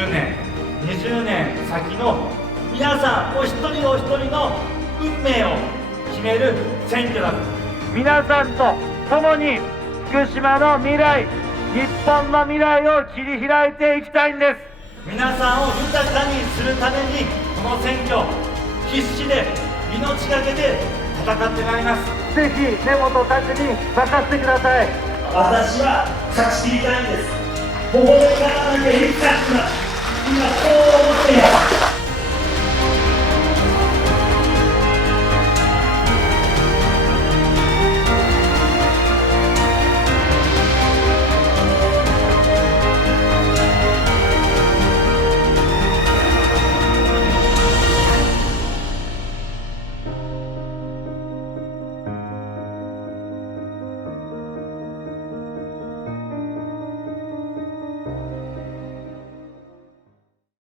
10年20年先の皆さんお一人お一人の運命を決める選挙だと。皆さんと共に福島の未来、日本の未来を切り開いていきたいんです。皆さんを豊かにするためにこの選挙必死で命がけで戦ってまいります。ぜひ根本たちに任せてください。私は勝ち切りたいんです。ここで勝たなきゃいつか今そう思っています。